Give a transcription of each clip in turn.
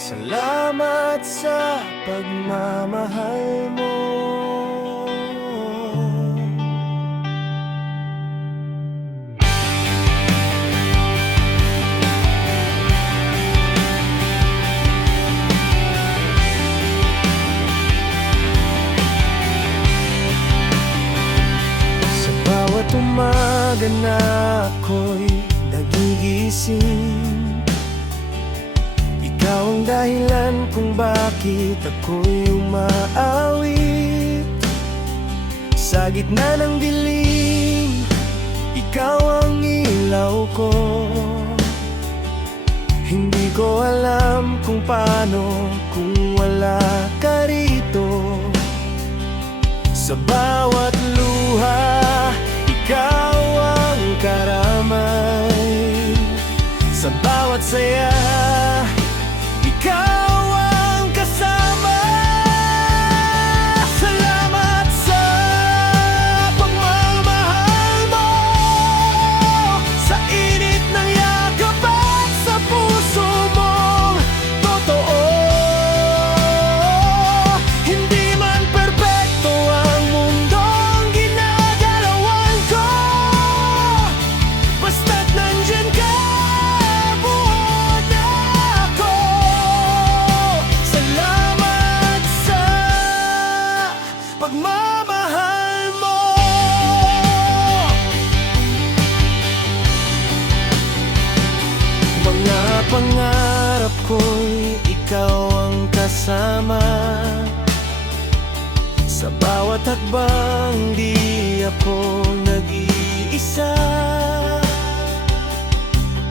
Salamat sa pagmamahal mo. Sa bawat umaga na ako'y nagigising, ikaw ang dahilan kung bakit ako'y umaawit. Sa gitna ng dilim, ikaw ang ilaw ko. Hindi ko alam kung paano kung wala ka rito. Sa bawat luha, ikaw ang karamay. Sa bawat saya, ikaw ang kasama. Salamat sa pagmamahal mo, sa init ng yakap at sa puso mong totoo. Hindi man perpekto ang mundong ginagalawan ko, basta't nandyan ka, buo na ako. Salamat sa pagmamahal mo. Mga pangarap ko'y ikaw ang kasama. Sa bawat hakbang di ako nag-iisa.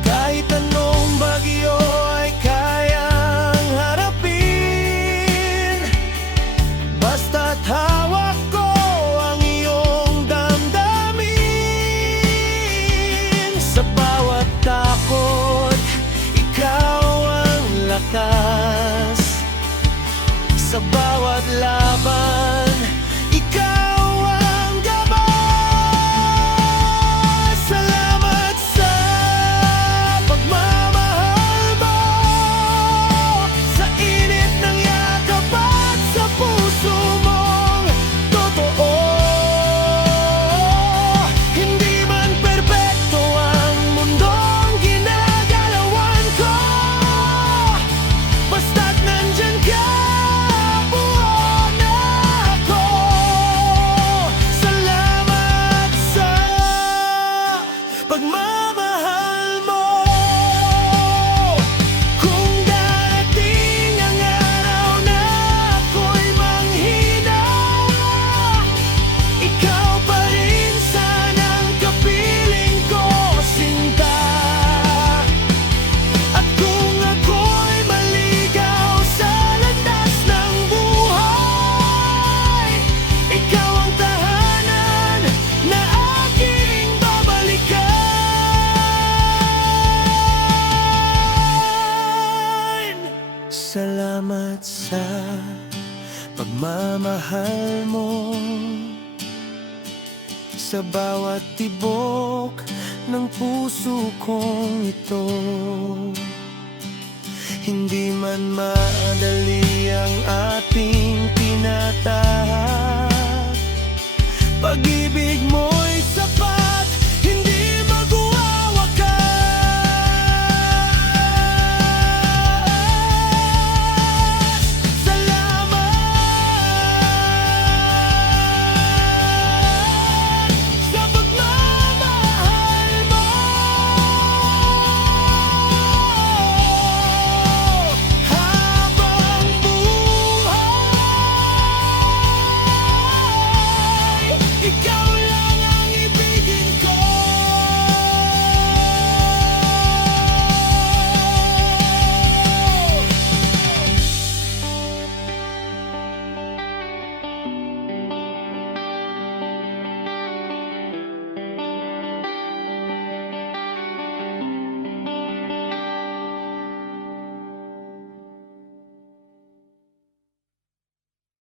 Kahit anong bagyo ay kayang harapin, basta't hawak ko ang iyong damdamin. Sa bawat takot, ikaw ang lakas. Sa bawat laban, ikaw ang gabay. Salamat sa pagmamahal mo, sa init ng yakap at sa puso mong totoo. Hindi man perpekto ang mundong ginagalawan ko, basta't nandyan ka, buo na ako. Salamat sa pagmamahal mo. Kung darating ang araw na ako'y manghina, ikaw pa rin sanang kapiling ko, sinta. At kung ako'y maligaw sa landas ng buhay, ikaw ang tahanan na aking babalikan. Salamat sa pagmamahal mo, sa bawat tibok ng puso kong ito. Hindi man madali ang ating tinatahak, pag-ibig mo'y sapat.